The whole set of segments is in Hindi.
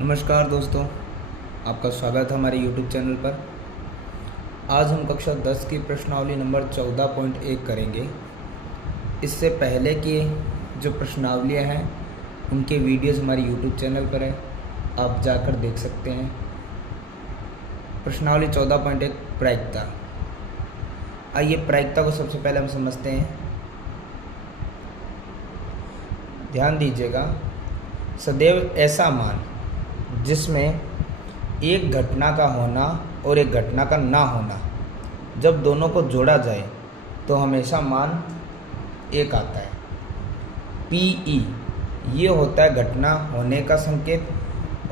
नमस्कार दोस्तों, आपका स्वागत है हमारे YouTube चैनल पर। आज हम कक्षा 10 की प्रश्नावली नंबर 14.1 करेंगे। इससे पहले की जो प्रश्नावलियाँ हैं उनके वीडियोस हमारे YouTube चैनल पर है, आप जाकर देख सकते हैं। प्रश्नावली 14.1 प्रायिकता। आइए प्रायिकता को सबसे पहले हम समझते हैं। ध्यान दीजिएगा, सदैव ऐसा मान जिसमें एक घटना का होना और एक घटना का ना होना, जब दोनों को जोड़ा जाए तो हमेशा मान एक आता है। PE ये होता है घटना होने का संकेत,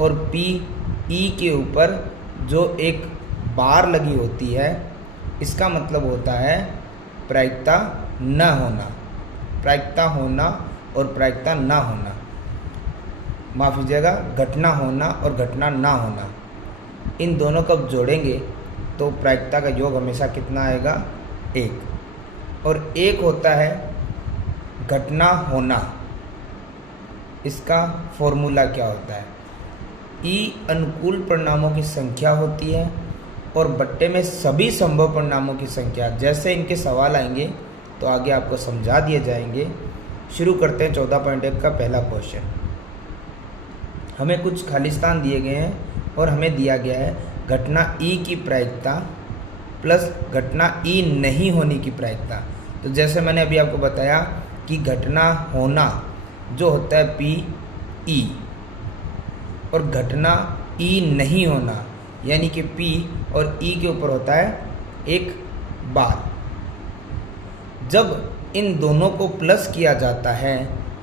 और PE के ऊपर जो एक बार लगी होती है इसका मतलब होता है प्रायिकता न होना। प्रायिकता होना और प्रायिकता ना होना, माफ़ कीजिएगा, घटना होना और घटना ना होना, इन दोनों को अब जोड़ेंगे तो प्रायिकता का योग हमेशा कितना आएगा? एक। और एक होता है घटना होना। इसका फॉर्मूला क्या होता है? E अनुकूल परिणामों की संख्या होती है और बट्टे में सभी संभव परिणामों की संख्या। जैसे इनके सवाल आएंगे तो आगे आपको समझा दिए जाएंगे। शुरू करते हैं 14.1 का पहला क्वेश्चन। हमें कुछ खालिस्तान दिए गए हैं और हमें दिया गया है घटना E की प्रायिकता प्लस घटना E नहीं होने की प्रायिकता। तो जैसे मैंने अभी आपको बताया कि घटना होना जो होता है PE और घटना E नहीं होना यानी कि P और E के ऊपर होता है एक बार। जब इन दोनों को प्लस किया जाता है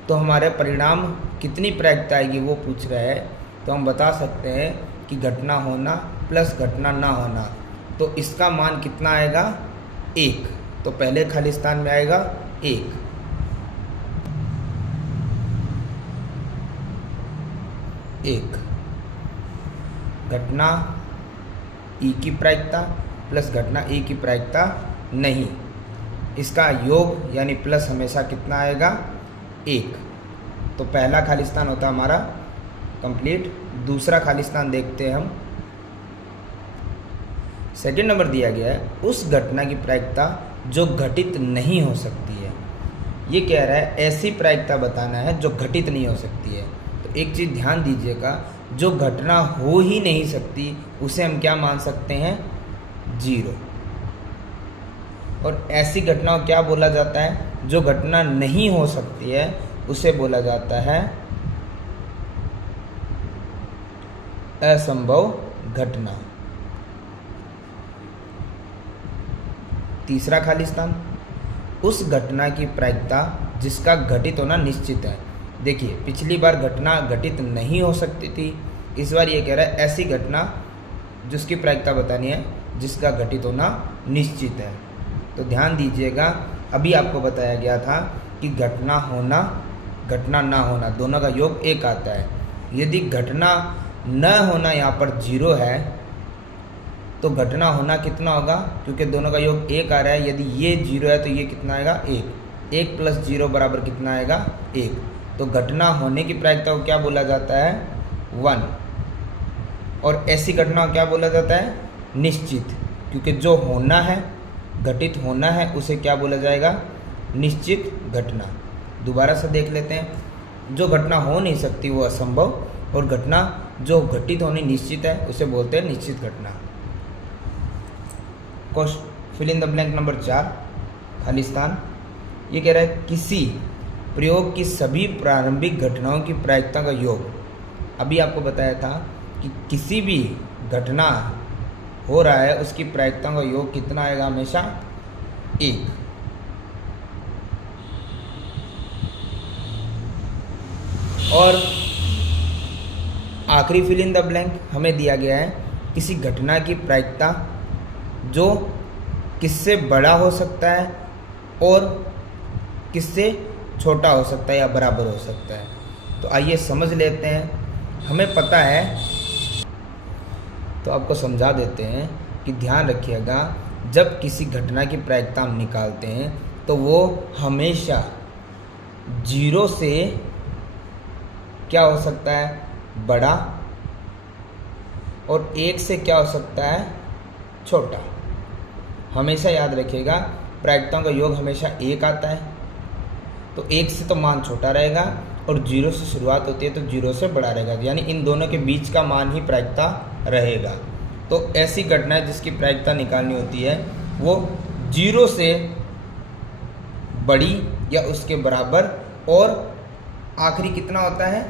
तो हमारे परिणाम कितनी प्रायिकता आएगी वो पूछ रहा है। तो हम बता सकते हैं कि घटना होना प्लस घटना ना होना, तो इसका मान कितना आएगा? एक। तो पहले खालिस्तान में आएगा एक। एक घटना E की प्रायिकता प्लस घटना E की प्रायिकता नहीं, इसका योग यानी प्लस हमेशा कितना आएगा? एक। तो पहला खालिस्तान होता है हमारा कंप्लीट। दूसरा खालिस्तान देखते हैं हम। सेकंड नंबर दिया गया है उस घटना की प्रायिकता जो घटित नहीं हो सकती है। ये कह रहा है ऐसी प्रायिकता बताना है जो घटित नहीं हो सकती है। तो एक चीज़ ध्यान दीजिएगा, जो घटना हो ही नहीं सकती उसे हम क्या मान सकते हैं? जीरो। और ऐसी घटना को क्या बोला जाता है? जो घटना नहीं हो सकती है उसे बोला जाता है असंभव घटना। तीसरा खालिस्तान उस घटना की प्रायिकता जिसका घटित होना निश्चित है। देखिए, पिछली बार घटना घटित नहीं हो सकती थी, इस बार ये कह रहा है ऐसी घटना जिसकी प्रायिकता बतानी है जिसका घटित होना निश्चित है। तो ध्यान दीजिएगा, अभी आपको बताया गया था कि घटना होना घटना ना होना दोनों का योग एक आता है। यदि घटना न होना यहाँ पर जीरो है तो घटना होना कितना होगा? क्योंकि दोनों का योग एक आ रहा है, यदि ये जीरो है तो ये कितना आएगा? एक। एक प्लस जीरो बराबर कितना आएगा? एक। तो घटना होने की प्रायिकता को क्या बोला जाता है? 1। और ऐसी घटना को क्या बोला जाता है? निश्चित। क्योंकि जो होना है, घटित होना है, उसे क्या बोला जाएगा? निश्चित घटना। दोबारा से देख लेते हैं। जो घटना हो नहीं सकती वो असंभव, और घटना जो घटित होनी निश्चित है उसे बोलते हैं निश्चित घटना। Fill in the blank number 4 Khalistan. ये कह रहा है किसी प्रयोग की सभी प्रारंभिक घटनाओं की प्रायिकता का योग। अभी आपको बताया था कि किसी भी घटना हो रहा है उसकी प्रायिकता का योग कितना आएगा? हमेशा एक। और आखिरी फिल इन द ब्लैंक हमें दिया गया है किसी घटना की प्रायिकता जो किससे बड़ा हो सकता है और किससे छोटा हो सकता है या बराबर हो सकता है। तो आइए समझ लेते हैं। हमें पता है तो आपको समझा देते हैं कि ध्यान रखिएगा, जब किसी घटना की प्रायिकता हम निकालते हैं तो वो हमेशा जीरो से क्या हो सकता है? बड़ा और 1 से क्या हो सकता है, छोटा। हमेशा याद रखिएगा प्रायिकताओं का योग हमेशा 1 आता है, तो 1 से तो मान छोटा रहेगा और 0 से शुरुआत होती है तो 0 से बड़ा रहेगा, यानी इन दोनों के बीच का मान ही प्रायिकता रहेगा। तो ऐसी घटना जिसकी प्रायिकता निकालनी होती है वो 0 से बड़ी या उसके बराबर और आखिरी कितना होता है,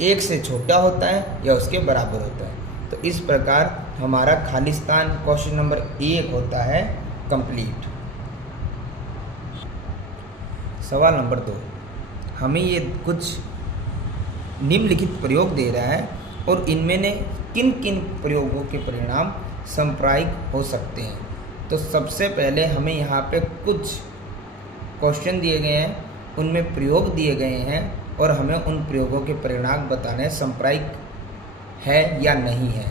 1 से छोटा होता है या उसके बराबर होता है। तो इस प्रकार हमारा खाली स्थान क्वेश्चन नंबर 1 होता है कंप्लीट। सवाल नंबर 2, हमें ये कुछ निम्नलिखित प्रयोग दे रहा है और इनमें ने किन किन प्रयोगों के परिणाम सांप्रायिक हो सकते हैं। तो सबसे पहले हमें यहाँ पे कुछ क्वेश्चन दिए गए हैं, उनमें प्रयोग दिए गए हैं और हमें उन प्रयोगों के परिणाम बताने हैं सांप्रायिक है या नहीं है।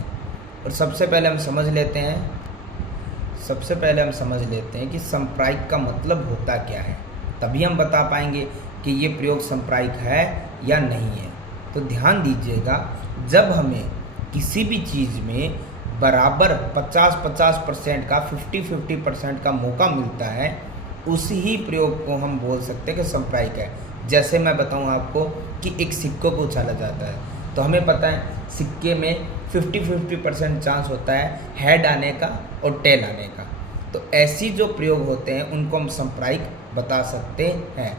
और सबसे पहले हम समझ लेते हैं कि सांप्रायिक का मतलब होता क्या है, तभी हम बता पाएंगे कि ये प्रयोग सांप्रायिक है या नहीं है। तो ध्यान दीजिएगा, जब हमें किसी भी चीज़ में बराबर 50-50% का 50-50% का मौका मिलता है, उसी ही प्रयोग को हम बोल सकते हैं कि सांप्रायिक है। जैसे मैं बताऊं आपको कि एक सिक्कों को उछाला जाता है, तो हमें पता है सिक्के में 50-50% चांस होता है हेड आने का और टेल आने का। तो ऐसी जो प्रयोग होते हैं उनको हम सांप्रायिक बता सकते हैं।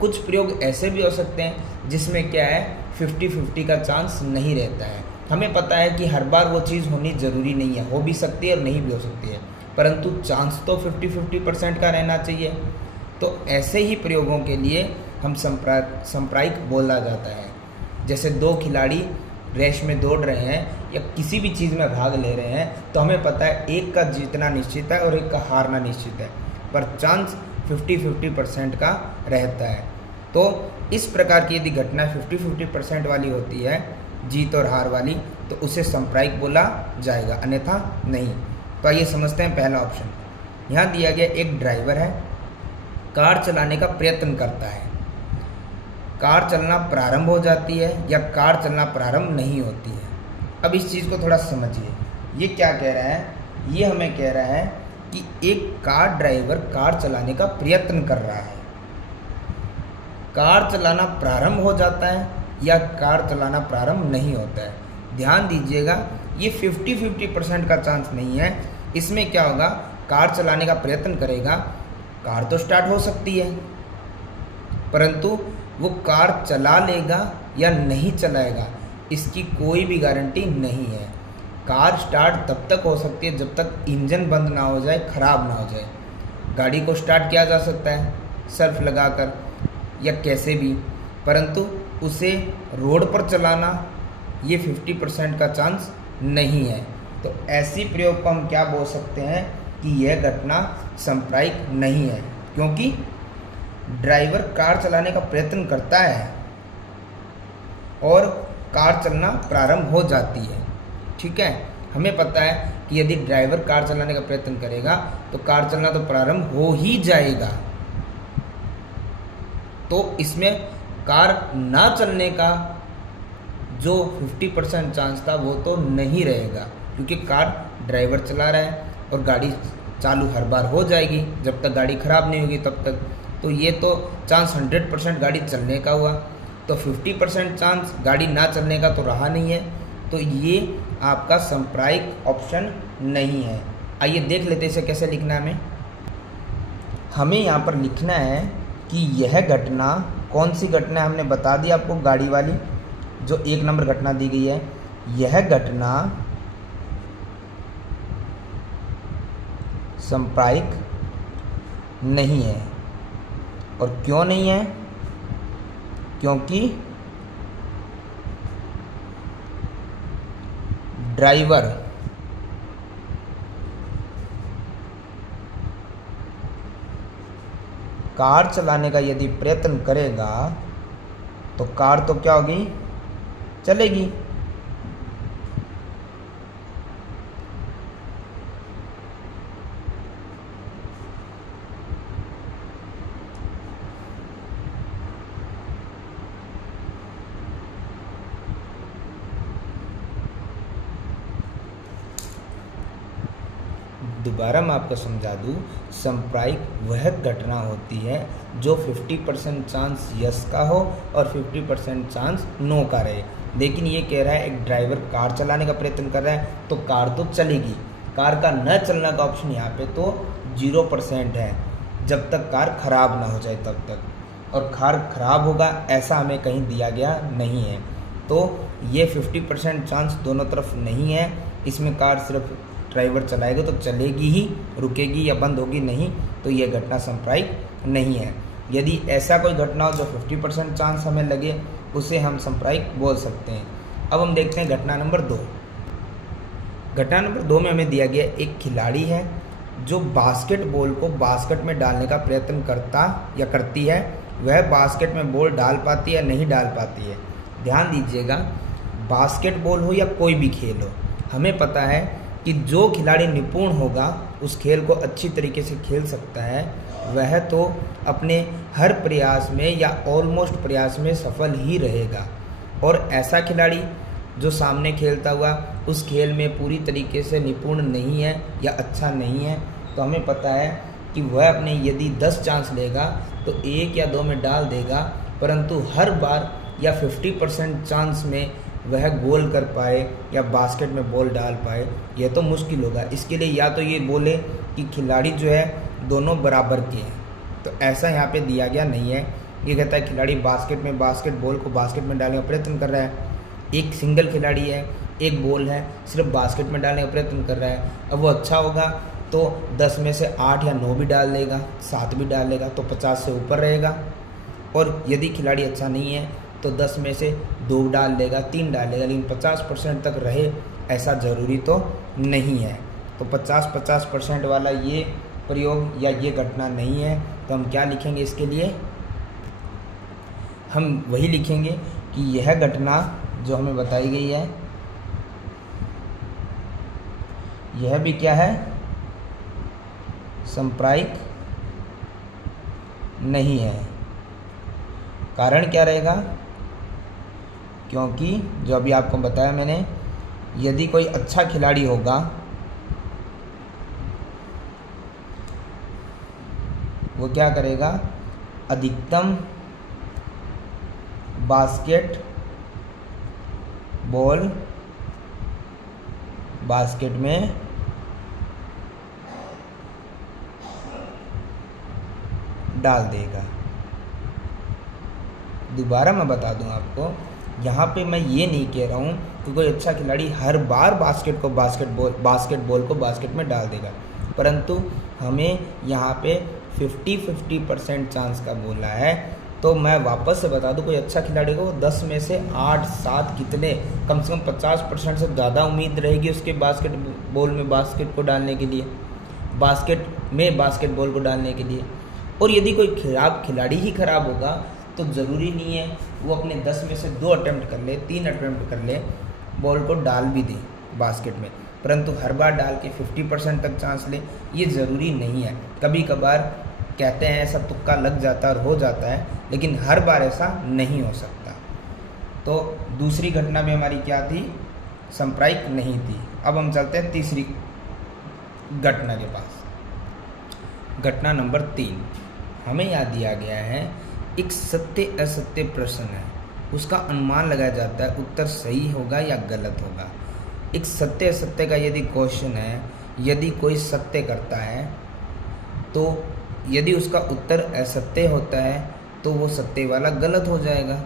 कुछ प्रयोग ऐसे भी हो सकते हैं जिसमें क्या है 50-50 का चांस नहीं रहता है। हमें पता है कि हर बार वो चीज़ होनी ज़रूरी नहीं है, हो भी सकती है और नहीं भी हो सकती है, परंतु चांस तो 50-50% का रहना चाहिए। तो ऐसे ही प्रयोगों के लिए हम सांप्रायिक बोला जाता है। जैसे 2 खिलाड़ी रेस में दौड़ रहे हैं या किसी भी चीज़ में भाग ले रहे हैं, तो हमें पता है एक का जीतना निश्चित है और एक का हारना निश्चित है, पर चांस 50-50% का रहता है। तो इस प्रकार की यदि घटना 50-50% वाली होती है, जीत और हार वाली, तो उसे सांप्रायिक बोला जाएगा, अन्यथा नहीं। तो आइए समझते हैं पहला ऑप्शन। यहाँ दिया गया एक ड्राइवर है, कार चलाने का प्रयत्न करता है, कार चलना प्रारंभ हो जाती है या कार चलना प्रारंभ नहीं होती है। अब इस चीज़ को थोड़ा समझिए, ये क्या कह रहा है, ये हमें कह रहा है कि एक कार ड्राइवर कार चलाने का प्रयत्न कर रहा है, कार चलाना प्रारंभ हो जाता है या कार चलाना प्रारंभ नहीं होता है। ध्यान दीजिएगा, ये 50-50% का चांस नहीं है। इसमें क्या होगा, कार चलाने का प्रयत्न करेगा, कार तो स्टार्ट हो सकती है, परंतु वो कार चला लेगा या नहीं चलाएगा इसकी कोई भी गारंटी नहीं है। कार स्टार्ट तब तक हो सकती है जब तक इंजन बंद ना हो जाए, ख़राब ना हो जाए। गाड़ी को स्टार्ट किया जा सकता है सर्फ लगाकर या कैसे भी, परंतु उसे रोड पर चलाना ये 50% का चांस नहीं है। तो ऐसी प्रयोग को हम क्या बोल सकते हैं कि यह घटना सांप्रायिक नहीं है, क्योंकि ड्राइवर कार चलाने का प्रयत्न करता है और कार चलना प्रारंभ हो जाती है। ठीक है, हमें पता है कि यदि ड्राइवर कार चलाने का प्रयत्न करेगा तो कार चलना तो प्रारंभ हो ही जाएगा, तो इसमें कार ना चलने का जो 50% चांस था वो तो नहीं रहेगा, क्योंकि कार ड्राइवर चला रहा है और गाड़ी चालू हर बार हो जाएगी जब तक गाड़ी ख़राब नहीं होगी तब तक। तो ये तो चांस 100% गाड़ी चलने का हुआ, तो 50% चांस गाड़ी ना चलने का तो रहा नहीं है। तो ये आपका सांप्रायिक ऑप्शन नहीं है। आइए देख लेते हैं इसे कैसे लिखना है। हमें यहाँ पर लिखना है कि यह घटना कौन सी घटना है, हमने बता दिया आपको, गाड़ी वाली जो 1 नंबर घटना दी गई है, यह घटना सांप्रायिक नहीं है। और क्यों नहीं है, क्योंकि ड्राइवर कार चलाने का यदि प्रयत्न करेगा तो कार तो क्या होगी, चलेगी। दोबारा मैं आपको समझा दूँ, सांप्रायिक वह घटना होती है जो 50% चांस यस का हो और 50% चांस नो का रहे। लेकिन ये कह रहा है एक ड्राइवर कार चलाने का प्रयत्न कर रहा है तो कार तो चलेगी, कार का न चलने का ऑप्शन यहाँ पे तो 0% है, जब तक कार ख़राब ना हो जाए तब तक, और कार ख़राब होगा ऐसा हमें कहीं दिया गया नहीं है। तो ये 50% चांस दोनों तरफ नहीं है, इसमें कार सिर्फ ड्राइवर चलाएगा तो चलेगी ही, रुकेगी या बंद होगी नहीं, तो ये घटना सांप्रायिक नहीं है। यदि ऐसा कोई घटना हो जो 50% चांस हमें लगे, उसे हम सांप्रायिक बोल सकते हैं। अब हम देखते हैं घटना नंबर 2। घटना नंबर 2 में हमें दिया गया एक खिलाड़ी है जो बास्केटबॉल को बास्केट में डालने का प्रयत्न करता या करती है, वह बास्केट में बॉल डाल पाती है या नहीं डाल पाती है। ध्यान दीजिएगा, बास्केटबॉल हो या कोई भी खेल हो, हमें पता है कि जो खिलाड़ी निपुण होगा उस खेल को अच्छी तरीके से खेल सकता है, वह तो अपने हर प्रयास में या ऑलमोस्ट प्रयास में सफल ही रहेगा। और ऐसा खिलाड़ी जो सामने खेलता हुआ उस खेल में पूरी तरीके से निपुण नहीं है या अच्छा नहीं है, तो हमें पता है कि वह अपने यदि 10 चांस लेगा तो 1 या 2 में डाल देगा, परंतु हर बार या 50% चांस में वह गोल कर पाए या बास्केट में बॉल डाल पाए, यह तो मुश्किल होगा। इसके लिए या तो ये बोले कि खिलाड़ी जो है दोनों बराबर के हैं, तो ऐसा यहाँ पे दिया गया नहीं है। ये कहता है खिलाड़ी बास्केटबॉल को बास्केट में डालने का प्रयत्न कर रहा है, एक सिंगल खिलाड़ी है, एक बॉल है, सिर्फ बास्केट में डालने का प्रयत्न कर रहा है। अब वो अच्छा होगा तो 10 में से 8 या 9 भी डाल देगा, 7 भी डाल देगा, तो 50 से ऊपर रहेगा। और यदि खिलाड़ी अच्छा नहीं है तो 10 में से 2 डाल देगा, 3 डाल देगा, लेकिन 50% तक रहे ऐसा ज़रूरी तो नहीं है। तो 50% वाला ये प्रयोग या ये घटना नहीं है, तो हम क्या लिखेंगे इसके लिए? हम वही लिखेंगे कि यह घटना जो हमें बताई गई है, यह भी क्या है? सांप्रायिक नहीं है। कारण क्या रहेगा? क्योंकि जो अभी आपको बताया मैंने, यदि कोई अच्छा खिलाड़ी होगा वो क्या करेगा? अधिकतम बास्केट बॉल बास्केट में डाल देगा। दोबारा मैं बता दूं आपको, यहाँ पे मैं ये नहीं कह रहा हूँ कि कोई अच्छा खिलाड़ी हर बार बास्केटबॉल को बास्केट में डाल देगा, परंतु हमें यहाँ पे 50% चांस का बोला है। तो मैं वापस से बता दूं, कोई अच्छा खिलाड़ी को 10 में से 8, 7 कितने, कम से कम 50% से ज़्यादा उम्मीद रहेगी उसके बास्केटबॉल में बास्केट को डालने के लिए, बास्केट में बास्केटबॉल को डालने के लिए। और यदि कोई खिलाड़ी ही खराब होगा तो ज़रूरी नहीं है वो अपने 10 में से 2 अटैम्प्ट कर ले, 3 अटैम्प्ट कर ले, बॉल को डाल भी दे बास्केट में, परंतु हर बार डाल के 50% तक चांस ले, ये ज़रूरी नहीं है। कभी कभार कहते हैं ऐसा तुक्का लग जाता है और हो जाता है, लेकिन हर बार ऐसा नहीं हो सकता। तो दूसरी घटना भी हमारी क्या थी? सांप्रायिक नहीं थी। अब हम चलते हैं तीसरी घटना के पास। घटना नंबर 3 हमें याद दिया गया है, एक सत्य असत्य प्रश्न है, उसका अनुमान लगाया जाता है उत्तर सही होगा या गलत होगा। एक सत्य असत्य का यदि क्वेश्चन है, यदि कोई सत्य करता है तो यदि उसका उत्तर असत्य होता है तो वो सत्य वाला गलत हो जाएगा,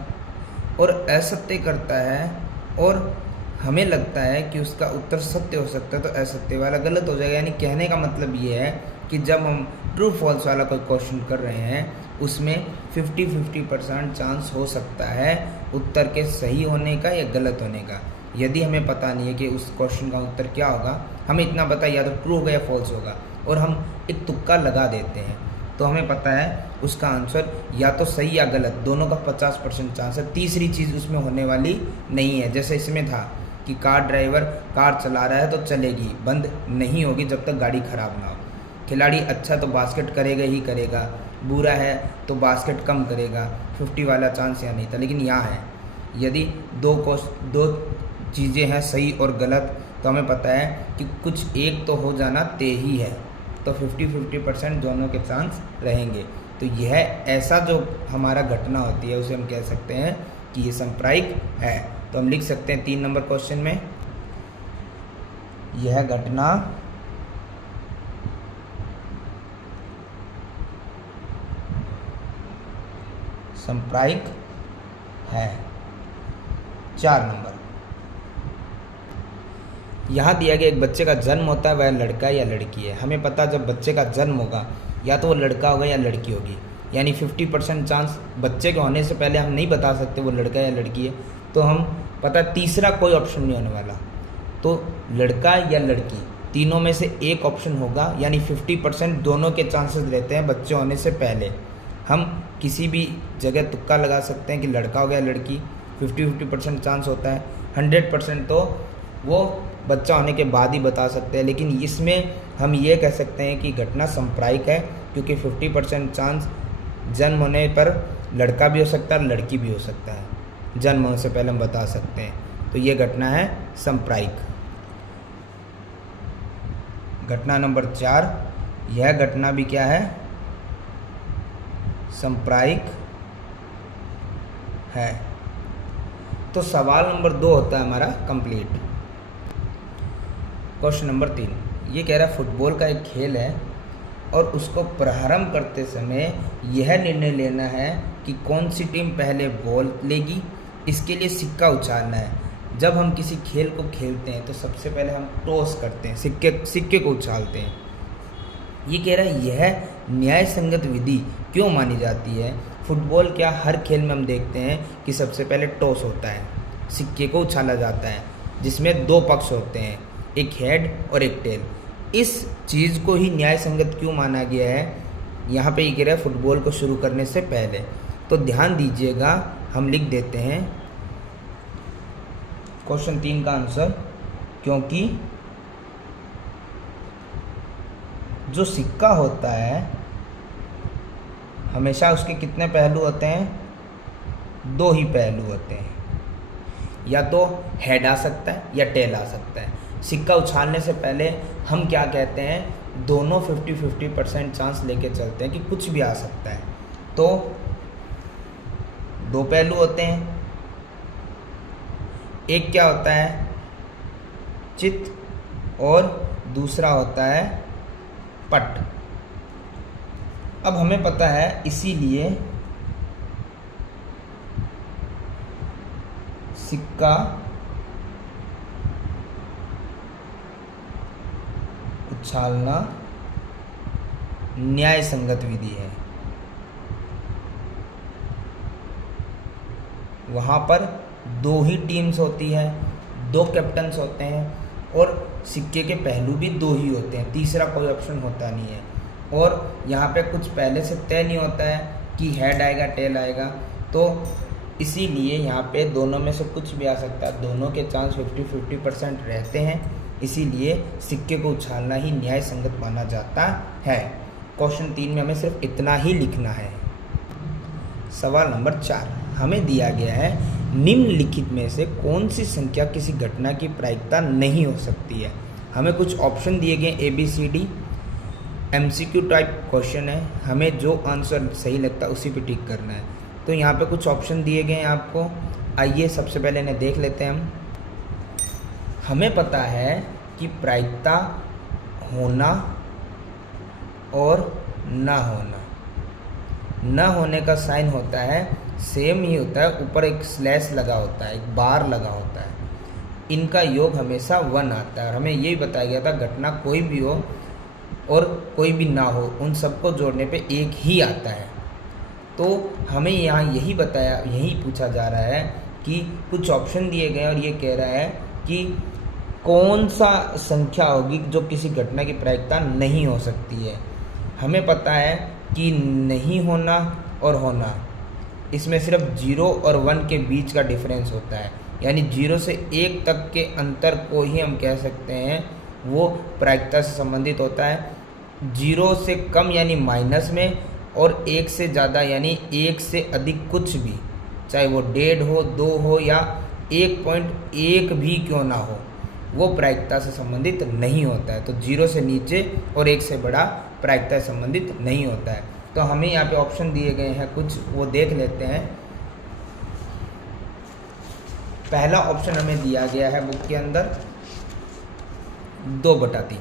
और असत्य करता है और हमें लगता है कि उसका उत्तर सत्य हो सकता है तो असत्य वाला गलत हो जाएगा। यानी कहने का मतलब ये है कि जब हम ट्रू फॉल्स वाला कोई क्वेश्चन कर रहे हैं उसमें 50% चांस हो सकता है उत्तर के सही होने का या गलत होने का। यदि हमें पता नहीं है कि उस क्वेश्चन का उत्तर क्या होगा, हमें इतना पता या तो ट्रू होगा या फॉल्स होगा, और हम एक तुक्का लगा देते हैं, तो हमें पता है उसका आंसर या तो सही या गलत, दोनों का 50% चांस है। तीसरी चीज़ उसमें होने वाली नहीं है। जैसे इसमें था कि कार ड्राइवर कार चला रहा है तो चलेगी, बंद नहीं होगी जब तक गाड़ी ख़राब ना हो। खिलाड़ी अच्छा तो बास्केट करेगा ही करेगा, बुरा है तो बास्केट कम करेगा। 50 वाला चांस यहाँ नहीं था, लेकिन यहाँ है। यदि दो चीज़ें हैं सही और गलत, तो हमें पता है कि कुछ एक तो हो जाना तय ही है, तो 50-50% दोनों के चांस रहेंगे। तो यह ऐसा जो हमारा घटना होती है उसे हम कह सकते हैं कि ये संप्रायिक है। तो हम लिख सकते हैं 3 नंबर क्वेश्चन में, यह घटना संप्रायिक है। 4 नंबर, यहाँ दिया गया एक बच्चे का जन्म होता है, वह लड़का या लड़की है। हमें पता जब बच्चे का जन्म होगा या तो वो लड़का होगा या लड़की होगी, यानी 50% चांस बच्चे के होने से पहले हम नहीं बता सकते वो लड़का या लड़की है। तो हम पता तीसरा कोई ऑप्शन नहीं होने वाला, तो लड़का या लड़की तीनों में से एक ऑप्शन होगा, यानी 50% दोनों के चांसेस रहते हैं बच्चे होने से पहले। हम किसी भी जगह तुक्का लगा सकते हैं कि लड़का हो गया लड़की, 50-50% चांस होता है। 100% तो वो बच्चा होने के बाद ही बता सकते हैं, लेकिन इसमें हम ये कह सकते हैं कि घटना संप्रायिक है, क्योंकि 50% चांस जन्म होने पर लड़का भी हो सकता है लड़की भी हो सकता है, जन्म होने से पहले हम बता सकते हैं। तो ये घटना है संप्रायिक। घटना नंबर 4, यह घटना भी क्या है, संप्रायिक है। तो सवाल नंबर 2 होता है हमारा कंप्लीट। क्वेश्चन नंबर 3, ये कह रहा है फुटबॉल का एक खेल है और उसको प्रारंभ करते समय यह निर्णय लेना है कि कौन सी टीम पहले बॉल लेगी। इसके लिए सिक्का उछालना है। जब हम किसी खेल को खेलते हैं तो सबसे पहले हम टॉस करते हैं, सिक्के को उछालते हैं। ये कह रहा है यह न्याय संगत विधि क्यों मानी जाती है। फुटबॉल क्या हर खेल में हम देखते हैं कि सबसे पहले टॉस होता है, सिक्के को उछाला जाता है, जिसमें 2 पक्ष होते हैं, एक हेड और एक टेल। इस चीज़ को ही न्याय संगत क्यों माना गया है, यहाँ पे ये कह रहा है फुटबॉल को शुरू करने से पहले। तो ध्यान दीजिएगा, हम लिख देते हैं क्वेश्चन 3 का आंसर, क्योंकि जो सिक्का होता है हमेशा उसके कितने पहलू होते हैं, 2 ही पहलू होते हैं, या तो हेड आ सकता है या टेल आ सकता है। सिक्का उछालने से पहले हम क्या कहते हैं, दोनों 50-50% चांस लेके चलते हैं कि कुछ भी आ सकता है। तो 2 पहलू होते हैं, एक क्या होता है चित और दूसरा होता है पट। अब हमें पता है, इसीलिए सिक्का उछालना न्याय संगत विधि है। वहाँ पर 2 ही टीम्स होती है, 2 कैप्टन्स होते हैं और सिक्के के पहलू भी 2 ही होते हैं, तीसरा कोई ऑप्शन होता नहीं है। और यहाँ पे कुछ पहले से तय नहीं होता है कि हेड आएगा टेल आएगा, तो इसीलिए यहाँ पे दोनों में से कुछ भी आ सकता है, दोनों के चांस 50-50% रहते हैं। इसीलिए सिक्के को उछालना ही न्याय संगत माना जाता है। क्वेश्चन 3 में हमें सिर्फ इतना ही लिखना है। सवाल नंबर 4, हमें दिया गया है निम्नलिखित में से कौन सी संख्या किसी घटना की प्रायिकता नहीं हो सकती है। हमें कुछ ऑप्शन दिए गए ABCD, MCQ टाइप क्वेश्चन है, हमें जो आंसर सही लगता है उसी पे टिक करना है। तो यहाँ पे कुछ ऑप्शन दिए गए हैं आपको, आइए सबसे पहले इन्हें देख लेते हैं हम। हमें पता है कि प्रायिकता होना और ना होना, न होने का साइन होता है सेम ही होता है, ऊपर एक स्लैश लगा होता है, एक बार लगा होता है, इनका योग हमेशा 1 आता है। और हमें यही बताया गया था घटना कोई भी हो और कोई भी ना हो, उन सबको जोड़ने पे 1 ही आता है। तो हमें यहाँ यही बताया, यही पूछा जा रहा है कि कुछ ऑप्शन दिए गए और ये कह रहा है कि कौन सा संख्या होगी जो किसी घटना की प्रायिकता नहीं हो सकती है। हमें पता है कि नहीं होना और होना, इसमें सिर्फ 0 और 1 के बीच का डिफरेंस होता है, यानी 0 से 1 तक के अंतर को ही हम कह सकते हैं वो प्रायिकता से संबंधित होता है। 0 से कम यानी माइनस में, और 1 से ज़्यादा यानी 1 से अधिक कुछ भी, चाहे वो 1.5 हो, 2 हो या 1.1 भी क्यों ना हो, वो प्रायिकता से संबंधित नहीं होता है। तो 0 से नीचे और 1 से बड़ा प्रायिकता से संबंधित नहीं होता है। तो हमें यहाँ पे ऑप्शन दिए गए हैं कुछ, वो देख लेते हैं। पहला ऑप्शन हमें दिया गया है बुक के अंदर 2/3,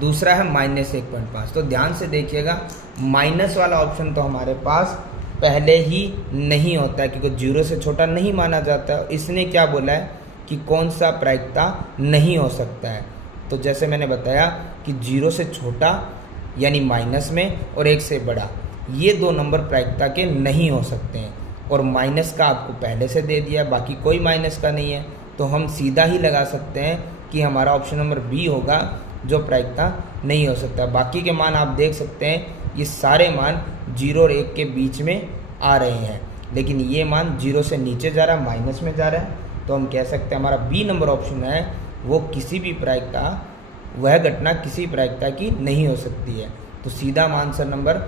दूसरा है -1.5। तो ध्यान से देखिएगा, माइनस वाला ऑप्शन तो हमारे पास पहले ही नहीं होता है क्योंकि 0 से छोटा नहीं माना जाता है। इसने क्या बोला है कि कौन सा प्रायिकता नहीं हो सकता है। तो जैसे मैंने बताया कि 0 से छोटा यानी माइनस में और 1 से बड़ा, ये 2 नंबर प्रायिकता के नहीं हो सकते हैं। और माइनस का आपको पहले से दे दिया, बाकी कोई माइनस का नहीं है। तो हम सीधा ही लगा सकते हैं कि हमारा ऑप्शन नंबर बी होगा जो प्रायिकता नहीं हो सकता। बाकी के मान आप देख सकते हैं, ये सारे मान 0 और 1 के बीच में आ रहे हैं, लेकिन ये मान 0 से नीचे जा रहा है, माइनस में जा रहा है। तो हम कह सकते हैं हमारा बी नंबर ऑप्शन है वो किसी भी प्रायिकता, वह घटना किसी प्रायिकता की नहीं हो सकती है। तो सीधा हम आंसर नंबर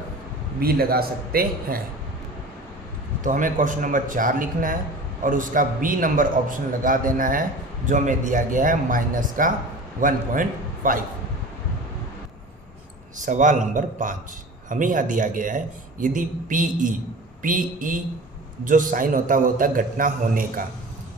बी लगा सकते हैं। तो हमें क्वेश्चन नंबर 4 लिखना है और उसका बी नंबर ऑप्शन लगा देना है जो हमें दिया गया है -1.5। सवाल नंबर 5 हमें यहाँ दिया गया है, यदि PE जो साइन होता है वो होता है घटना होने का,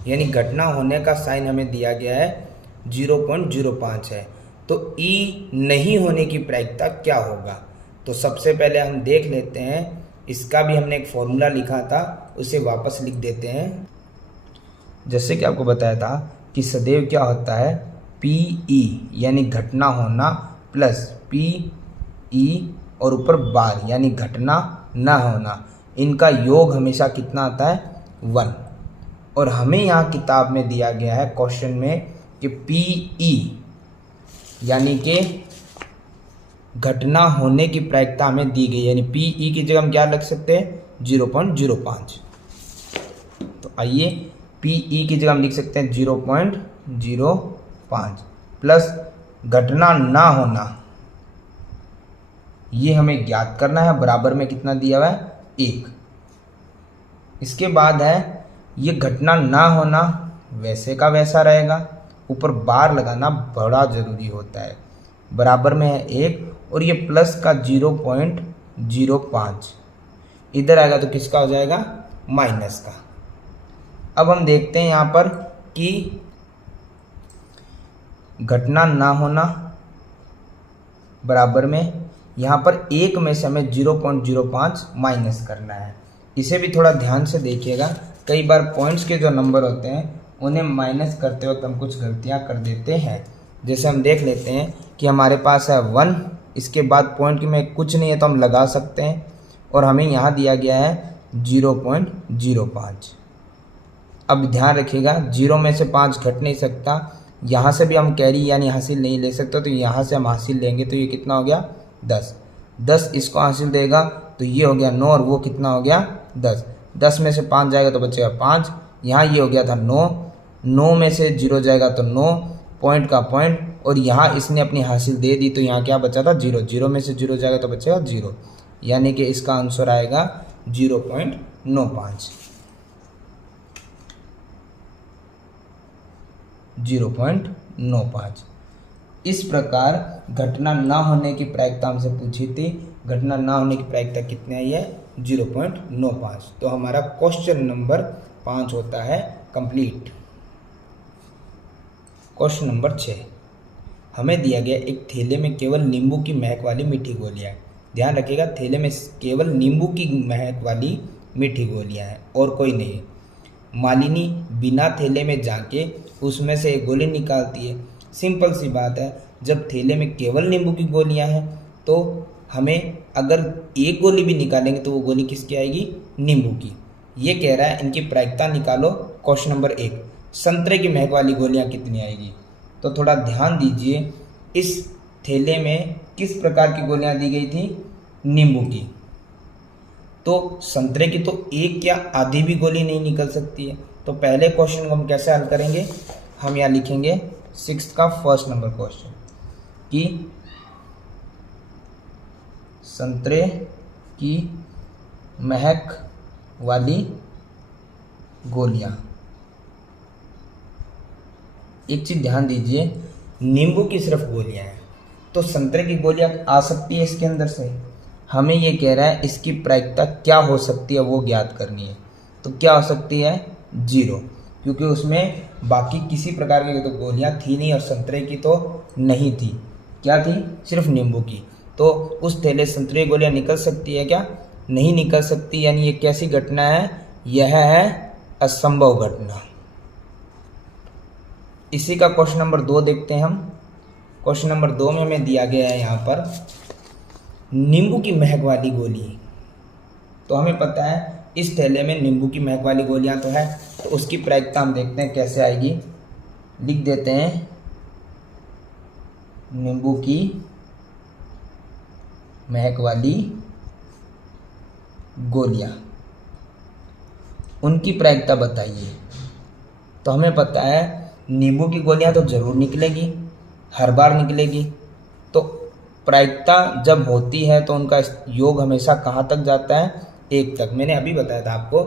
यानी घटना होने का साइन हमें दिया गया है 0.05 है। तो E नहीं होने की प्रायिकता क्या होगा। तो सबसे पहले हम देख लेते हैं, इसका भी हमने एक फॉर्मूला लिखा था, उसे वापस लिख देते हैं। जैसे कि आपको बताया था कि सदैव क्या होता है, PE यानी घटना होना प्लस PE और ऊपर बार यानी घटना न होना, इनका योग हमेशा कितना आता है 1। और हमें यहाँ किताब में दिया गया है क्वेश्चन में कि PE यानी कि घटना होने की प्रायिकता हमें दी गई, यानी PE की जगह हम क्या रख सकते हैं 0.05। तो आइए PE की जगह हम लिख सकते हैं 0.05 प्लस घटना ना होना, ये हमें ज्ञात करना है, बराबर में कितना दिया हुआ है 1। इसके बाद है ये घटना ना होना वैसे का वैसा रहेगा, ऊपर बार लगाना बड़ा ज़रूरी होता है, बराबर में है 1 और ये प्लस का 0.05 इधर आएगा तो किसका हो जाएगा माइनस का। अब हम देखते हैं यहाँ पर कि घटना ना होना बराबर में, यहाँ पर 1 में से हमें 0.05 माइनस करना है। इसे भी थोड़ा ध्यान से देखिएगा, कई बार पॉइंट्स के जो नंबर होते हैं उन्हें माइनस करते वक्त हम कुछ गलतियाँ कर देते हैं। जैसे हम देख लेते हैं कि हमारे पास है 1, इसके बाद पॉइंट में कुछ नहीं है तो हम लगा सकते हैं, और हमें यहाँ दिया गया है 0.05। अब ध्यान रखिएगा 0 में से 5 घट नहीं सकता, यहाँ से भी हम कैरी यानी हासिल नहीं ले सकते, तो यहाँ से हम हासिल लेंगे तो ये कितना हो गया 10 इसको हासिल देगा तो ये हो गया 9 और वो कितना हो गया 10 में से 5 जाएगा तो बचेगा 5, यहाँ ये हो गया था 9 में से 0 जाएगा तो 9 पॉइंट का पॉइंट, और यहाँ इसने अपनी हासिल दे दी तो यहाँ क्या बचा था 0 में से 0 जाएगा तो बचेगा 0, यानी कि इसका आंसर आएगा 0.95। 0.95। इस प्रकार घटना ना होने की प्रायिकता हमसे पूछी थी, घटना ना होने की प्रायिकता कितनी आई है 0.95। तो हमारा क्वेश्चन नंबर 5 होता है कंप्लीट। क्वेश्चन नंबर 6 हमें दिया गया, एक थैले में केवल नींबू की महक वाली मीठी गोलियां हैं। ध्यान रखिएगा थैले में केवल नींबू की महक वाली मीठी गोलियां हैं और कोई नहीं। मालिनी बिना थैले में जाके उसमें से एक गोली निकालती है। सिंपल सी बात है, जब थैले में केवल नींबू की गोलियां हैं तो हमें अगर एक गोली भी निकालेंगे तो वो गोली किसकी आएगी नींबू की। ये कह रहा है इनकी प्रायिकता निकालो। क्वेश्चन नंबर 1 संतरे की महक वाली गोलियां कितनी आएगी। तो थोड़ा ध्यान दीजिए, इस थैले में किस प्रकार की गोलियां दी गई थी नींबू की, तो संतरे की तो एक या आधी भी गोली नहीं निकल सकती है। तो पहले क्वेश्चन को हम कैसे हल करेंगे, हम यहाँ लिखेंगे 6th का फर्स्ट नंबर क्वेश्चन कि संतरे की महक वाली गोलियां एक चीज़ ध्यान दीजिए, नींबू की सिर्फ गोलियां हैं, तो संतरे की गोलियां आ सकती है इसके अंदर से। हमें ये कह रहा है इसकी प्रायिकता क्या हो सकती है वो ज्ञात करनी है। तो क्या हो सकती है? 0, क्योंकि उसमें बाकी किसी प्रकार की तो गोलियां थी नहीं और संतरे की तो नहीं थी। क्या थी? सिर्फ नींबू की। तो उस थैले संतरे की गोलियां निकल सकती है क्या? नहीं निकल सकती। यानी ये कैसी घटना है? यह है असंभव घटना। इसी का क्वेश्चन नंबर 2 देखते हैं हम। क्वेश्चन नंबर 2 में हमें दिया गया है यहाँ पर नींबू की महक वाली गोली। तो हमें पता है इस थैले में नींबू की महक वाली गोलियां तो है, तो उसकी प्रायिकता हम देखते हैं कैसे आएगी। लिख देते हैं नींबू की महक वाली गोलियां, उनकी प्रायिकता बताइए। तो हमें पता है नींबू की गोलियां तो जरूर निकलेगी, हर बार निकलेगी। तो प्रायिकता जब होती है तो उनका योग हमेशा कहाँ तक जाता है? 1 तक। मैंने अभी बताया था आपको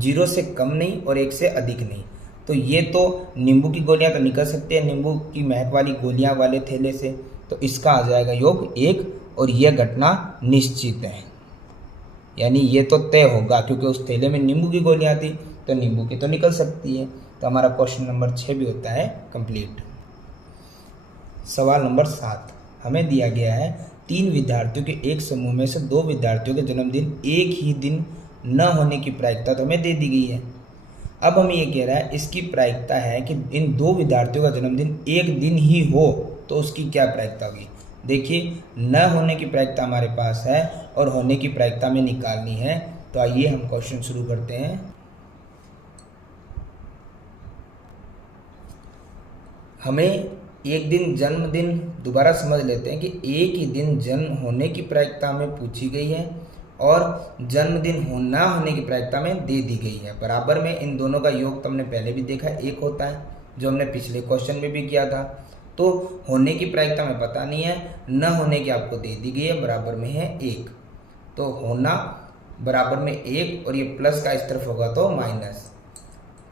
0 से कम नहीं और 1 से अधिक नहीं। तो ये तो नींबू की गोलियां तो निकल सकती है नींबू की महक वाली गोलियां वाले थैले से, तो इसका आ जाएगा योग 1 और यह घटना निश्चित है। यानी ये तो तय होगा क्योंकि उस थैले में नींबू की गोलियां थी, तो नींबू की तो निकल सकती है। तो हमारा क्वेश्चन नंबर 6 भी होता है कंप्लीट। सवाल नंबर 7 हमें दिया गया है 3 विद्यार्थियों के एक समूह में से 2 विद्यार्थियों के जन्मदिन एक ही दिन न होने की प्रायिकता तो हमें दे दी गई है। अब हमें ये कह रहा है इसकी प्रायिकता है कि इन 2 विद्यार्थियों का जन्मदिन एक दिन ही हो, तो उसकी क्या प्रायिकता होगी। देखिए न होने की प्रायिकता हमारे पास है और होने की प्रायिकता में निकालनी है। तो आइए हम क्वेश्चन शुरू करते हैं। हमें एक दिन जन्मदिन दोबारा समझ लेते हैं कि एक ही दिन जन्म होने की प्रायिकता हमें पूछी गई है और जन्मदिन ना होने की प्रायिकता में दे दी गई है। बराबर में इन दोनों का योग तो हमने पहले भी देखा 1 होता है, जो हमने पिछले क्वेश्चन में भी किया था। तो होने की प्रायिकता हमें पता नहीं है, न होने की आपको दे दी गई है, बराबर में है 1। तो होना बराबर में 1 और ये प्लस का इस तरफ होगा तो माइनस।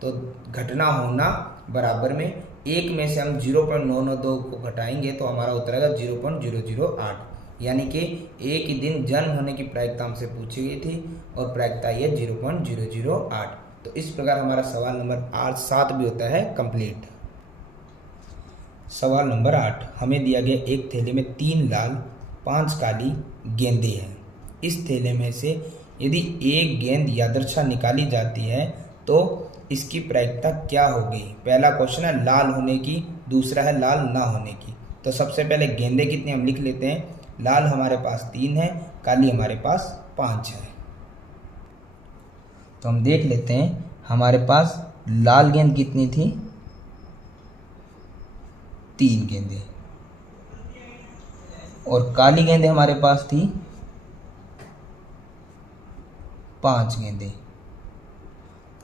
तो घटना होना बराबर में 1 में से हम 0.992 को घटाएंगे तो हमारा उत्तर आएगा 0.008। यानी कि एक ही दिन जन्म होने की प्रायिकता हमसे पूछी गई थी और प्रायिकता ये 0.008। तो इस प्रकार हमारा सवाल नंबर 7 भी होता है कंप्लीट। सवाल नंबर 8 हमें दिया गया एक थैले में 3 लाल 5 काली गेंदें हैं। इस थैले में से यदि एक गेंद यादृच्छा निकाली जाती है तो इसकी प्रायिकता क्या होगी। पहला क्वेश्चन है लाल होने की, दूसरा है लाल ना होने की। तो सबसे पहले गेंदें कितनी हम लिख लेते हैं। लाल हमारे पास 3 है, काली हमारे पास 5 है। तो हम देख लेते हैं हमारे पास लाल गेंद कितनी थी, 3 गेंदें, और काली गेंदें हमारे पास थी 5 गेंदें।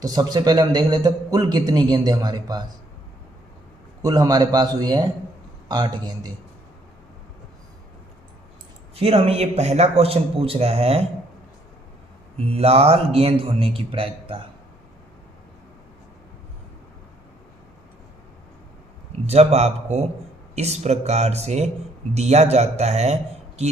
तो सबसे पहले हम देख लेते हैं कुल कितनी गेंदें हमारे पास। कुल हमारे पास हुई है 8 गेंदें। फिर हमें ये पहला क्वेश्चन पूछ रहा है लाल गेंद होने की प्रायिकता। जब आपको इस प्रकार से दिया जाता है कि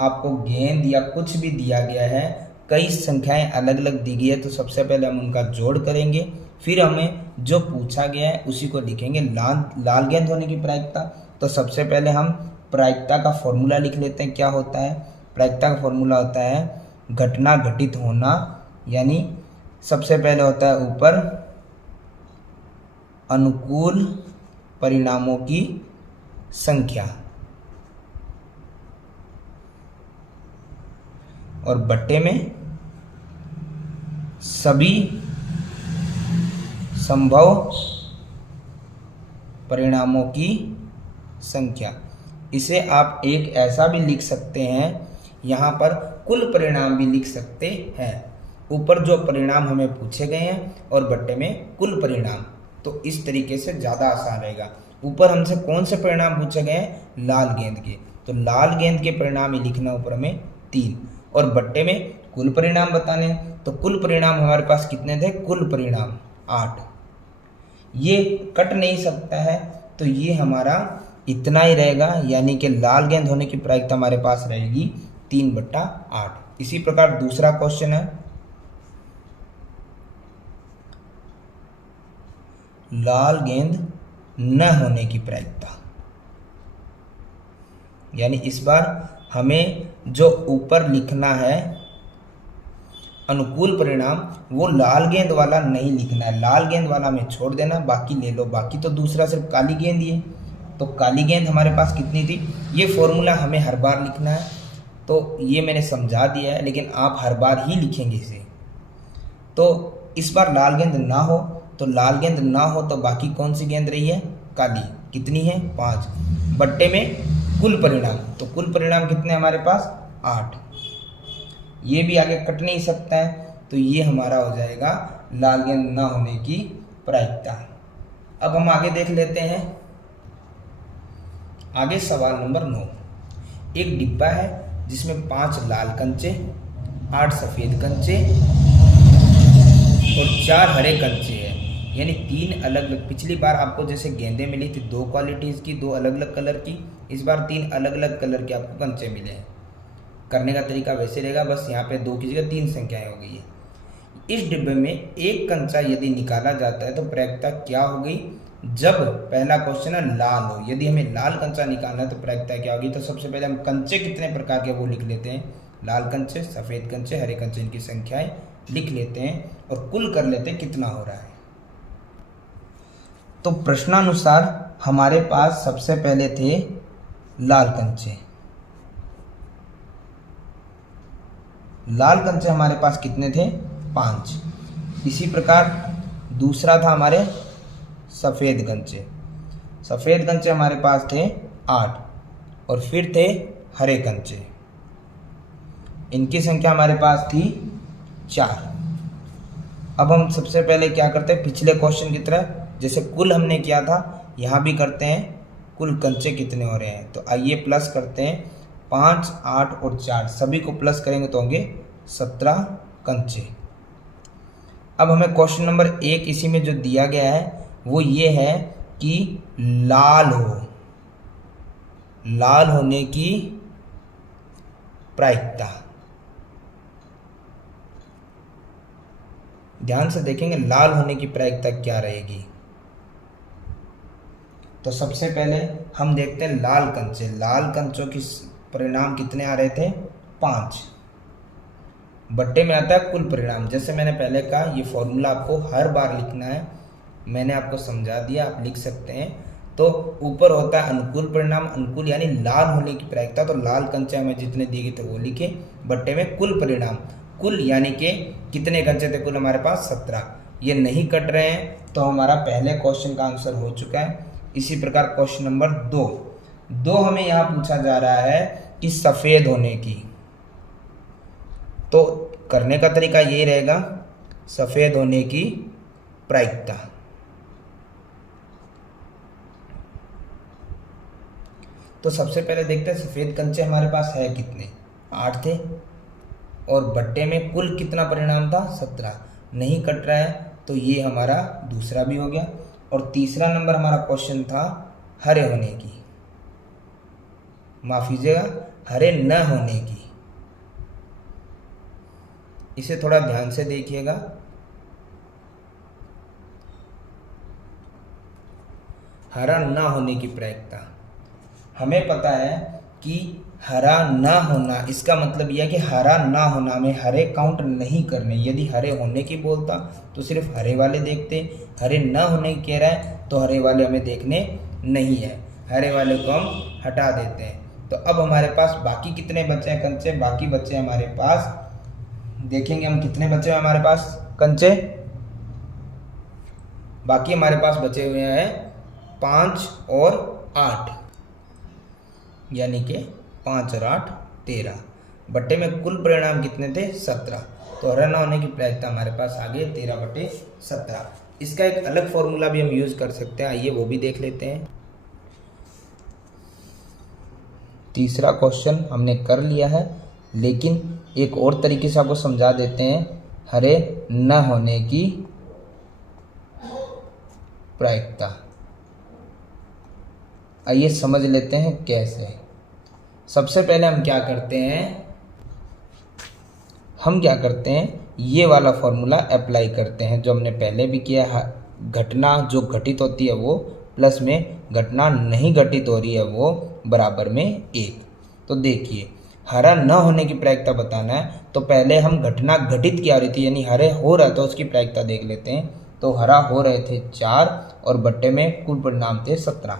आपको गेंद या कुछ भी दिया गया है, कई संख्याएं अलग अलग दी गई है, तो सबसे पहले हम उनका जोड़ करेंगे, फिर हमें जो पूछा गया है उसी को लिखेंगे। लाल गेंद होने की प्रायिकता। तो सबसे पहले हम प्रायिकता का फॉर्मूला लिख लेते हैं। क्या होता है प्रायिकता का फॉर्मूला? होता है घटना घटित होना, यानी सबसे पहले होता है ऊपर अनुकूल परिणामों की संख्या और बट्टे में सभी संभव परिणामों की संख्या। इसे आप एक ऐसा भी लिख सकते हैं, यहाँ पर कुल परिणाम भी लिख सकते हैं। ऊपर जो परिणाम हमें पूछे गए हैं और बट्टे में कुल परिणाम, तो इस तरीके से ज़्यादा आसान रहेगा। ऊपर हमसे कौन से परिणाम पूछे गए हैं? लाल गेंद के। तो लाल गेंद के परिणाम ही लिखना ऊपर हमें 3, और बट्टे में कुल परिणाम बताने। तो कुल परिणाम हमारे पास कितने थे? कुल परिणाम 8। ये कट नहीं सकता है, तो ये हमारा इतना ही रहेगा, यानी कि लाल गेंद होने की प्रायिकता हमारे पास रहेगी 3/8। इसी प्रकार दूसरा क्वेश्चन है, लाल गेंद न होने की प्रायिकता। यानी इस बार हमें जो ऊपर लिखना है अनुकूल परिणाम, वो लाल गेंद वाला नहीं लिखना है, लाल गेंद वाला हमें छोड़ देना, बाकी ले लो। बाकी तो दूसरा सिर्फ काली गेंद ही है। तो काली गेंद हमारे पास कितनी थी, ये फॉर्मूला हमें हर बार लिखना है। तो ये मैंने समझा दिया है, लेकिन आप हर बार ही लिखेंगे इसे। तो इस बार लाल गेंद ना हो, तो लाल गेंद ना हो तो बाकी कौन सी गेंद रही है, काली। कितनी है, 5। बट्टे में कुल परिणाम, तो कुल परिणाम कितने हमारे पास, 8। ये भी आगे कट नहीं सकता है, तो ये हमारा हो जाएगा लाल गेंद ना होने की प्रायिकता। अब हम आगे देख लेते हैं। आगे सवाल नंबर 9। एक डिब्बा है जिसमें 5 लाल कंचे, 8 सफ़ेद कंचे और 4 हरे कंचे हैं। यानी 3 अलग अलग, पिछली बार आपको जैसे गेंदें मिली थी 2 क्वालिटीज़ की, 2 अलग अलग कलर की, इस बार 3 अलग अलग कलर के आपको कंचे मिले हैं। करने का तरीका वैसे रहेगा, बस यहाँ पे 2 की जगह 3 संख्याएं हो गई है। इस डिब्बे में एक कंचा यदि निकाला जाता है तो प्रायिकता क्या होगी, जब पहला क्वेश्चन है लाल हो। यदि हमें लाल कंचा निकालना है तो प्रायिकता क्या होगी। तो सबसे पहले हम कंचे कितने प्रकार के वो लिख लेते हैं, लाल कंचे, सफ़ेद कंचे, हरे कंचे, इनकी संख्याएं लिख लेते हैं और कुल कर लेते हैं कितना हो रहा है। तो प्रश्नानुसार हमारे पास सबसे पहले थे लाल कंचे। लाल कंचे हमारे पास कितने थे, 5। इसी प्रकार दूसरा था हमारे सफ़ेद कंचे। सफ़ेद कंचे हमारे पास थे 8 और फिर थे हरे कंचे, इनकी संख्या हमारे पास थी 4। अब हम सबसे पहले क्या करते हैं, पिछले क्वेश्चन की तरह जैसे कुल हमने किया था यहाँ भी करते हैं, कुल कंचे कितने हो रहे हैं। तो आइए प्लस करते हैं, 5, 8 और 4 सभी को प्लस करेंगे तो होंगे 17 कंचे। अब हमें क्वेश्चन नंबर 1 इसी में जो दिया गया है वो ये है कि लाल हो, लाल होने की प्रायिकता। ध्यान से देखेंगे लाल होने की प्रायिकता क्या रहेगी। तो सबसे पहले हम देखते हैं लाल कंचे। लाल कंचों की परिणाम कितने आ रहे थे, 5। बट्टे में आता है कुल परिणाम। जैसे मैंने पहले कहा, ये फॉर्मूला आपको हर बार लिखना है, मैंने आपको समझा दिया, आप लिख सकते हैं। तो ऊपर होता है अनुकूल परिणाम, अनुकूल यानी लाल होने की प्रायिकता, तो लाल कंचे हमें जितने दिए गए थे वो लिखे। बट्टे में कुल परिणाम, कुल यानी कि कितने कंचे थे कुल हमारे पास, 17। ये नहीं कट रहे हैं, तो हमारा पहले क्वेश्चन का आंसर हो चुका है। इसी प्रकार क्वेश्चन नंबर 2 हमें यहाँ पूछा जा रहा है कि सफ़ेद होने की। तो करने का तरीका यही रहेगा, सफ़ेद होने की प्रायिकता। तो सबसे पहले देखते हैं सफ़ेद कंचे हमारे पास है कितने, 8 थे और बट्टे में कुल कितना परिणाम था, 17। नहीं कट रहा है, तो ये हमारा दूसरा भी हो गया। और तीसरा नंबर हमारा क्वेश्चन था हरे होने की, माफ कीजिएगा हरे न होने की। इसे थोड़ा ध्यान से देखिएगा। हरा न होने की प्रायिकता, हमें पता है कि हरा ना होना, इसका मतलब यह है कि हरा ना होना में हरे काउंट नहीं करने। यदि हरे होने की बोलता तो सिर्फ हरे वाले देखते, हरे ना होने की कह रहा है तो हरे वाले हमें देखने नहीं है, हरे वाले को हम हटा देते हैं। तो अब हमारे पास बाकी कितने बचे हैं कंचे, बाकी बचे हमारे पास, देखेंगे हम कितने बचे हैं हमारे पास कंचे। बाकी हमारे पास बचे हुए हैं 5 और 8, यानी कि 5 और 8 13। बट्टे में कुल परिणाम कितने थे, 17। तो हरा ना होने की प्रायिकता हमारे पास आ गई 13/17। इसका एक अलग फॉर्मूला भी हम यूज़ कर सकते हैं, आइए वो भी देख लेते हैं। तीसरा क्वेश्चन हमने कर लिया है, लेकिन एक और तरीके से आपको समझा देते हैं। हरे न होने की प्रायिकता, आइए समझ लेते हैं कैसे। सबसे पहले हम क्या करते हैं, ये वाला फॉर्मूला अप्लाई करते हैं जो हमने पहले भी किया है। घटना जो घटित होती है वो प्लस में घटना नहीं घटित हो रही है वो बराबर में 1। तो देखिए हरा न होने की प्रायिकता बताना है तो पहले हम घटना घटित क्या हो रही थी यानी हरे हो रहा था उसकी प्रायिकता देख लेते हैं। तो हरा हो रहे थे 4 और बट्टे में कुल परिणाम थे 17।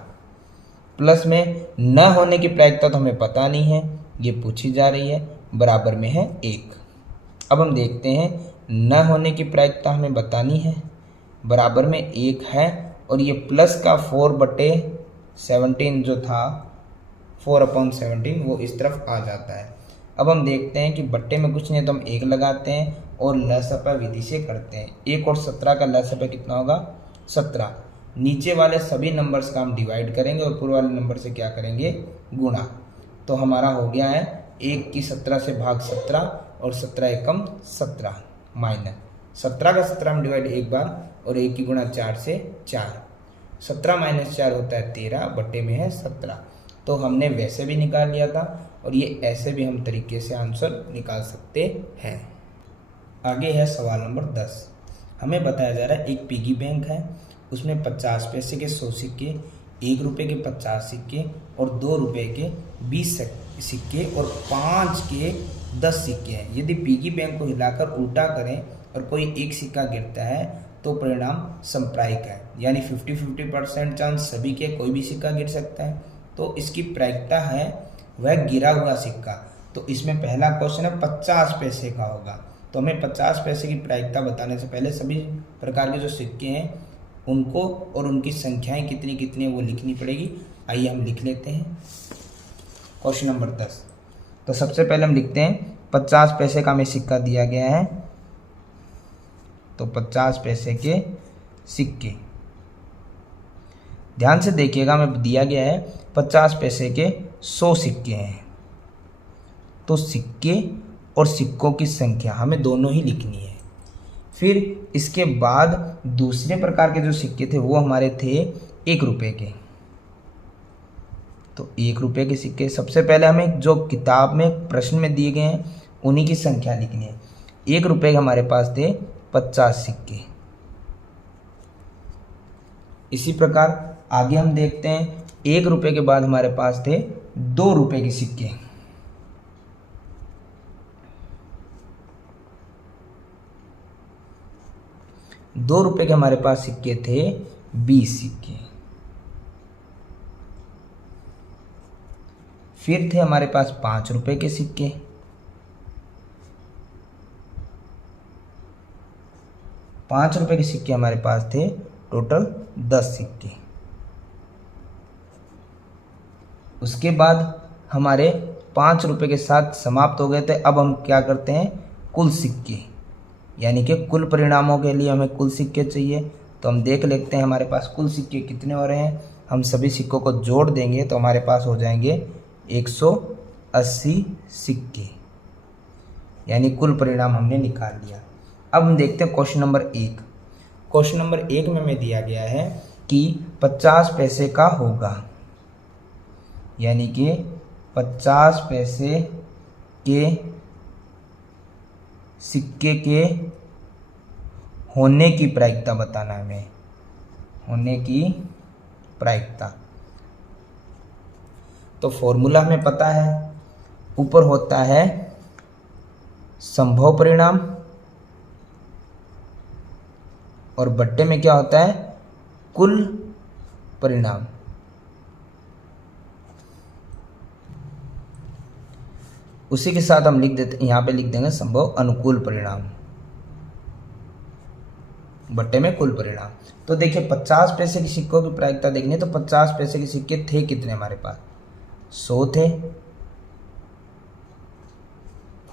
प्लस में न होने की प्रायिकता तो हमें पता नहीं है, ये पूछी जा रही है, बराबर में है 1। अब हम देखते हैं न होने की प्रायिकता हमें बतानी है, बराबर में 1 है और ये प्लस का 4/17 जो था 4/17 वो इस तरफ आ जाता है। अब हम देखते हैं कि बट्टे में कुछ नहीं तो हम 1 लगाते हैं और लसपा विधि से करते हैं। 1 और 17 का लसपा कितना होगा 17। नीचे वाले सभी नंबर्स का हम डिवाइड करेंगे और ऊपर वाले नंबर से क्या करेंगे गुणा। तो हमारा हो गया है 1 की 17 से भाग 17 और 17 एकम 17 माइनस 17 का 17 हम डिवाइड एक बार और 1 की गुणा 4 से 4। 17 - 4 होता है 13, बट्टे में है 17। तो हमने वैसे भी निकाल लिया था और ये ऐसे भी हम तरीके से आंसर निकाल सकते हैं। आगे है सवाल नंबर 10। हमें बताया जा रहा है एक पिगी बैंक है, उसमें 50 पैसे के 100 सिक्के, 1 रुपये के 50 सिक्के और 2 रुपये के 20 सिक्के और 5 के 10 सिक्के हैं। यदि पिगी बैंक को हिलाकर उल्टा करें और कोई एक सिक्का गिरता है तो परिणाम संप्रायिक है, यानी 50-50% चांस सभी के कोई भी सिक्का गिर सकता है। तो इसकी प्रायिकता है वह गिरा हुआ सिक्का। तो इसमें पहला क्वेश्चन है 50 पैसे का होगा, तो हमें 50 पैसे की प्रायिकता बताने से पहले सभी प्रकार के जो सिक्के हैं उनको और उनकी संख्याएं कितनी कितनी है वो लिखनी पड़ेगी। आइए हम लिख लेते हैं। Question number 10। तो सबसे पहले हम लिखते हैं 50 पैसे का हमें सिक्का दिया गया है, तो 50 पैसे के सिक्के। ध्यान से देखिएगा हमें दिया गया है 50 पैसे के 100 सिक्के हैं, तो सिक्के और सिक्कों की संख्या हमें दोनों ही लिखनी है। फिर इसके बाद दूसरे प्रकार के जो सिक्के थे वो हमारे थे 1 रुपये के, तो 1 रुपये के सिक्के सबसे पहले हमें जो किताब में प्रश्न में दिए गए हैं उन्हीं की संख्या लिखनी है। 1 रुपये के हमारे पास थे 50 सिक्के। इसी प्रकार आगे हम देखते हैं 1 रुपये के बाद हमारे पास थे 2 रुपये के सिक्के। दो रुपये के हमारे पास सिक्के थे 20 सिक्के। फिर थे हमारे पास 5 रुपये के सिक्के, 5 रुपये के सिक्के हमारे पास थे टोटल 10 सिक्के। उसके बाद हमारे 5 रुपये के साथ समाप्त हो गए थे। अब हम क्या करते हैं कुल सिक्के, यानी कि कुल परिणामों के लिए हमें कुल सिक्के चाहिए। तो हम देख लेते हैं हमारे पास कुल सिक्के कितने हो रहे हैं। हम सभी सिक्कों को जोड़ देंगे तो हमारे पास हो जाएंगे 180 सिक्के, यानी कुल परिणाम हमने निकाल लिया। अब हम देखते हैं क्वेश्चन नंबर 1। क्वेश्चन नंबर 1 में हमें दिया गया है कि 50 पैसे का होगा, यानी कि 50 पैसे के सिक्के के होने की प्रायिकता बताना है हमें, होने की प्रायिकता। तो फॉर्मूला हमें पता है, ऊपर होता है संभव परिणाम और बट्टे में क्या होता है कुल परिणाम। उसी के साथ हम लिख देते, यहाँ पे लिख देंगे संभव अनुकूल परिणाम, बट्टे में कुल परिणाम। तो देखिए 50 पैसे के सिक्कों की प्रायिकता देखनी है तो 50 पैसे के सिक्के थे कितने हमारे पास 100 थे,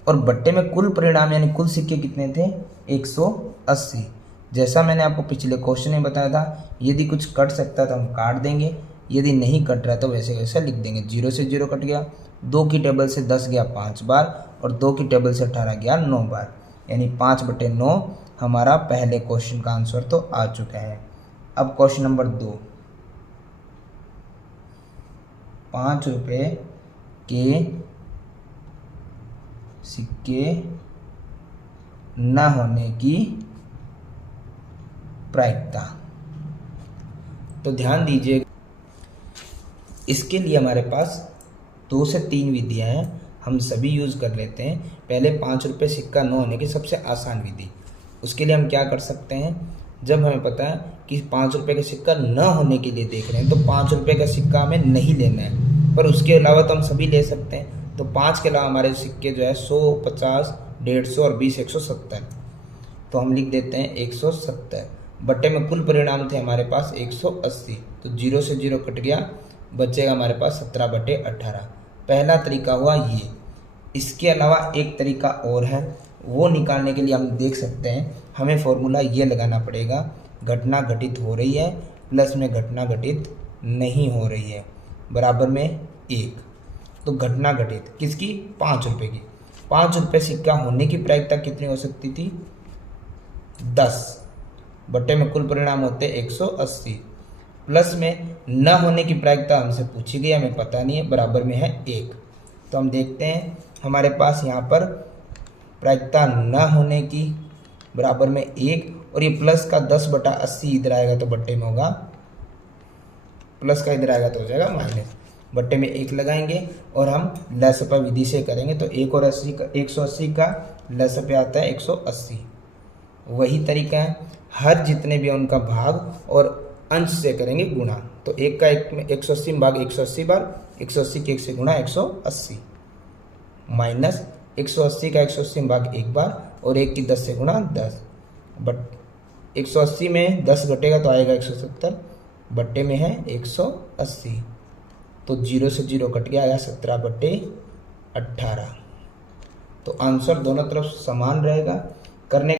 और बट्टे में कुल परिणाम यानी कुल सिक्के कितने थे 180। जैसा मैंने आपको पिछले क्वेश्चन में बताया था, यदि कुछ कट सकता है तो हम काट देंगे, यदि नहीं कट रहा है तो वैसे वैसे लिख देंगे। 0 से 0 कट गया, 2 की टेबल से 10 गया 5 बार और 2 की टेबल से 18 गया 9 बार, यानी 5/9 हमारा पहले क्वेश्चन का आंसर तो आ चुका है। अब क्वेश्चन नंबर 2। 5 रुपये के सिक्के न होने की प्रायिकता। तो ध्यान दीजिए, इसके लिए हमारे पास 2 से 3 विधियां हैं, हम सभी यूज़ कर लेते हैं। पहले 5 रुपये सिक्का न होने की सबसे आसान विधि, उसके लिए हम क्या कर सकते हैं, जब हमें पता है कि 5 रुपये का सिक्का न होने के लिए देख रहे हैं तो 5 रुपये का सिक्का हमें नहीं लेना है, पर उसके अलावा तो हम सभी ले सकते हैं। तो 5 के अलावा हमारे सिक्के जो है 100, 50, 150 और 20 170, तो हम लिख देते हैं 170। बट्टे में कुल परिणाम थे हमारे पास 180, तो 0 से 0 कट गया, बचेगा हमारे पास 17/18। पहला तरीका हुआ ये। इसके अलावा एक तरीका और है, वो निकालने के लिए हम देख सकते हैं, हमें फॉर्मूला ये लगाना पड़ेगा, घटना घटित हो रही है प्लस में घटना घटित नहीं हो रही है बराबर में 1। तो घटना घटित किसकी, 5 रुपये की। 5 रुपये सिक्का होने की प्रायिकता कितनी हो सकती थी, 10, बट्टे में कुल परिणाम होते 180, प्लस में न होने की प्रायिकता हमसे पूछी गई, हमें पता नहीं है, बराबर में है 1। तो हम देखते हैं हमारे पास यहाँ पर प्रायिकता न होने की बराबर में 1, और ये प्लस का 10/80 इधर आएगा तो बट्टे में होगा, प्लस का इधर आएगा तो हो जाएगा माइनस, बट्टे में 1 लगाएंगे और हम लसपा विधि से करेंगे। तो 1 और 80 का 180 का लसपे आता है 180। वही तरीका है, हर जितने भी उनका भाग और अंश से करेंगे गुणा। तो 1 का 1 में 180 में भाग 180 बार, 180 के 1 से गुणा 180, माइनस 180 का 180 में भाग 1 बार और 1 की 10 से गुणा 10, बट 180 में 10 घटेगा तो आएगा 170, बट्टे में है 180। तो 0 से 0 कट गया, आया 17/18। तो आंसर दोनों तरफ समान रहेगा। करने